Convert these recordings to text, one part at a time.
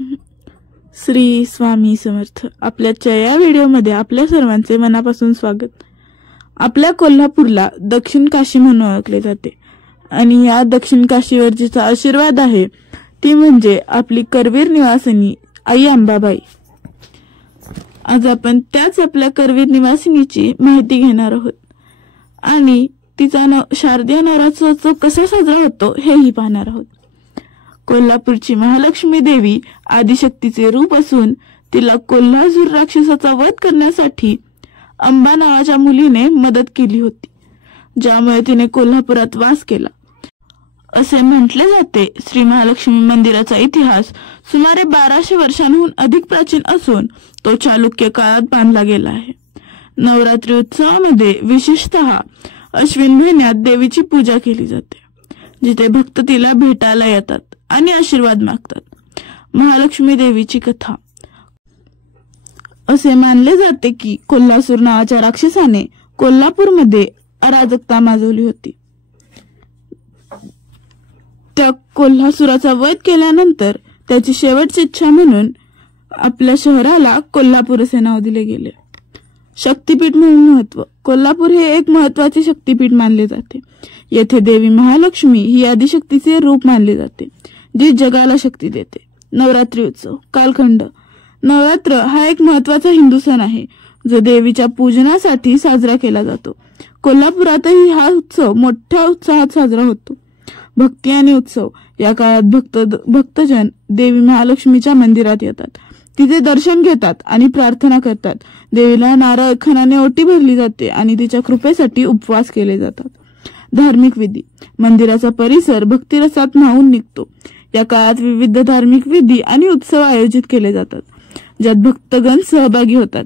श्री स्वामी समर्थ. आपल्याच्या या व्हिडिओमध्ये आपल्या सर्वांचे मनापासून स्वागत. आपल्या कोल्हापूरला दक्षिण काशी म्हणून ओळखले जाते आणि या दक्षिण काशीवर जिचा आशीर्वाद आहे ती म्हणजे आपली करवीर निवासिनी आई अंबाबाई. आज आपण त्याच आपल्या करवीर निवासिनीची माहिती घेणार आहोत आणि तिचा शारदीय नवरात्रोत्सव कसा साजरा होतो हेही पाहणार आहोत. कोल्हापूरची महालक्ष्मी देवी आदिशक्तीचे रूप असून तिला कोल्हासूर राक्षसाचा वध करण्यासाठी अंबा नावाच्या मुलीने मदत केली होती, ज्यामुळे तिने कोल्हापुरात वास केला असे म्हटले जाते. श्री महालक्ष्मी मंदिराचा इतिहास सुमारे 1200 वर्षांहून अधिक प्राचीन असून तो चालुक्य काळात बांधला गेला आहे. नवरात्री उत्सवामध्ये विशेषतः अश्विन महिन्यात देवीची पूजा केली जाते, जिथे भक्त तिला भेटायला येतात आणि आशीर्वाद मागतात. महालक्ष्मी देवीची कथा. असे मानले जाते की कोल्हासूर नावाच्या राक्षसाने कोल्हापूरमध्ये अराजकता माजवली होती. त्या कोल्हासुराचा वध केल्यानंतर त्याची शेवटची इच्छा म्हणून आपल्या शहराला कोल्हापूर असे नाव दिले गेले. शक्तीपीठ म्हणून महत्व. कोल्हापूर हे एक महत्वाचे शक्तीपीठ मानले जाते. येथे देवी महालक्ष्मी ही आदिशक्तीचे रूप मानले जाते, जी जगाला शक्ती देते. नवरात्री उत्सव. कालखंड. नवरात्र हा एक महत्वाचा हिंदू सण आहे जो देवीच्या पूजनासाठी साजरा केला जातो. कोल्हापुरातही हा उत्सव मोठ्या उत्साहात साजरा होतो. भक्ती आणि उत्सव. या काळात भक्तजन देवी महालक्ष्मीच्या मंदिरात येतात, तिचे दर्शन घेतात आणि प्रार्थना करतात. देवीला नारळ खणाने ओटी भरली जाते आणि तिच्या कृपेसाठी उपवास केले जातात. धार्मिक विधी. मंदिराचा परिसर भक्तिरसात न्हाऊन निघतो. या काळात विविध धार्मिक विधी आणि उत्सव आयोजित केले जातात, ज्यात भक्तगण सहभागी होतात.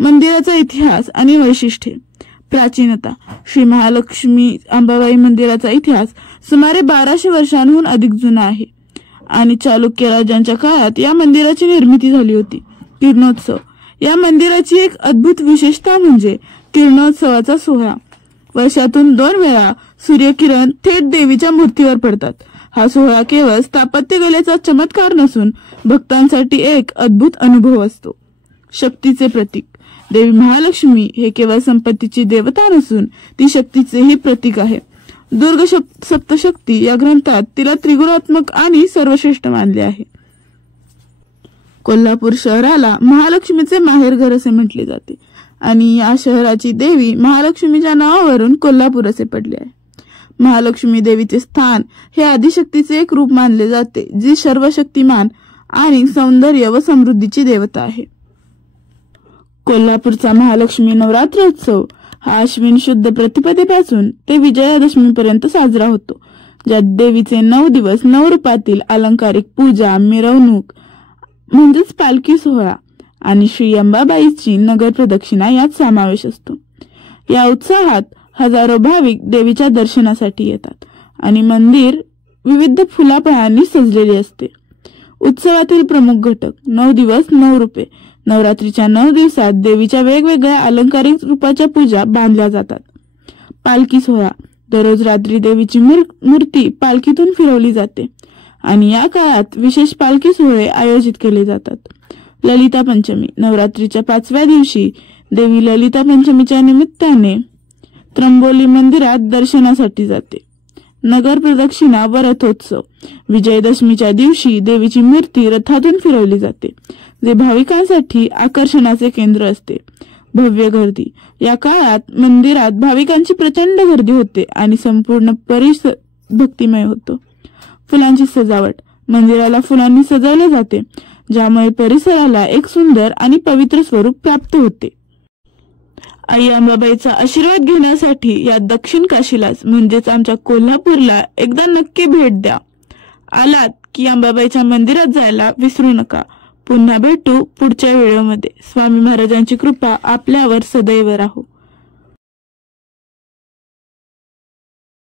मंदिराचा इतिहास आणि वैशिष्ट्ये. प्राचीनता. श्री महालक्ष्मी अंबाबाई मंदिराचा इतिहास सुमारे 1200 वर्षांहून अधिक जुना आहे आणि चालुक्य राजांच्या काळात या मंदिराची निर्मिती झाली होती. किरणोत्सव. या मंदिराची एक अद्भुत विशेषता म्हणजे किरणोत्सवाचा सोहळा. वर्षातून 2 वेळा सूर्यकिरण थेट देवीच्या मूर्तीवर पडतात. हा सोहळा केवळ स्थापत्यकलेचा चमत्कार नसून भक्तांसाठी एक अद्भुत अनुभव असतो. शक्तीचे प्रतीक. देवी महालक्ष्मी हे केवळ संपत्तीची देवता नसून ती शक्तीचेही प्रतीक आहे. दुर्ग सप्तशक्ती या ग्रंथात तिला त्रिगुणात्मक आणि सर्वश्रेष्ठ मानले आहे. कोल्हापूर शहराला महालक्ष्मीचे माहेरघर असे म्हटले जाते आणि या शहराची देवी महालक्ष्मीच्या नावावरून कोल्हापूर असे पडले आहे. महालक्ष्मी देवीचे स्थान हे आदिशक्तीचे एक रूप मानले जाते, जी सर्वशक्तिमान आणि सौंदर्य व समृद्धीची देवता आहे. कोल्हापूरचा महालक्ष्मी नवरात्रोत्सव हा अश्विन शुद्ध प्रतिपदेपासून ते विजयादशमीपर्यंत साजरा होतो, ज्यात देवीचे 9 दिवस 9 रूपातील अलंकारिक पूजा, मिरवणूक म्हणजेच पालखी सोहळा आणि श्री अंबाबाईची नगर प्रदक्षिणा यात समावेश असतो. या उत्साहात हजारो भाविक देवीच्या दर्शनासाठी येतात आणि मंदिर विविध फुलाफळांनी सजलेले असते. उत्सवातील प्रमुख घटक. 9 दिवस 9 रूपे. नवरात्रीच्या 9 दिवसात देवीच्या वेगवेगळ्या अलंकारिक रूपाच्या पूजा बांधल्या जातात. पालखी सोहळा. दररोज रात्री देवीची मूर्ती पालखीतून फिरवली जाते आणि या काळात विशेष पालखी सोहळे आयोजित केले जातात. ललिता पंचमी. नवरात्रीच्या 5व्या दिवशी देवी ललिता पंचमीच्या निमित्ताने त्र्यंबोली मंदिरात दर्शनासाठी जाते. नगर प्रदक्षिणा व रथोत्सव. विजयदशमीच्या दिवशी देवीची मूर्ती रथातून फिरवली जाते, जे भाविकांसाठी आकर्षणाचे केंद्र असते. भव्य गर्दी. या काळात मंदिरात भाविकांची प्रचंड गर्दी होते आणि संपूर्ण परिसर भक्तिमय होतो. फुलांची सजावट. मंदिराला फुलांनी सजवले जाते, ज्यामुळे परिसराला एक सुंदर आणि पवित्र स्वरूप प्राप्त होते. आई अंबाबाईचा आशीर्वाद घेण्यासाठी या दक्षिण काशीलाच म्हणजेच आमच्या कोल्हापूरला एकदा नक्की भेट द्या. आलात की अंबाबाईच्या मंदिरात जायला विसरू नका. पुन्हा भेटू पुढच्या व्हिडिओमध्ये. स्वामी महाराजांची कृपा आपल्यावर सदैव राहो.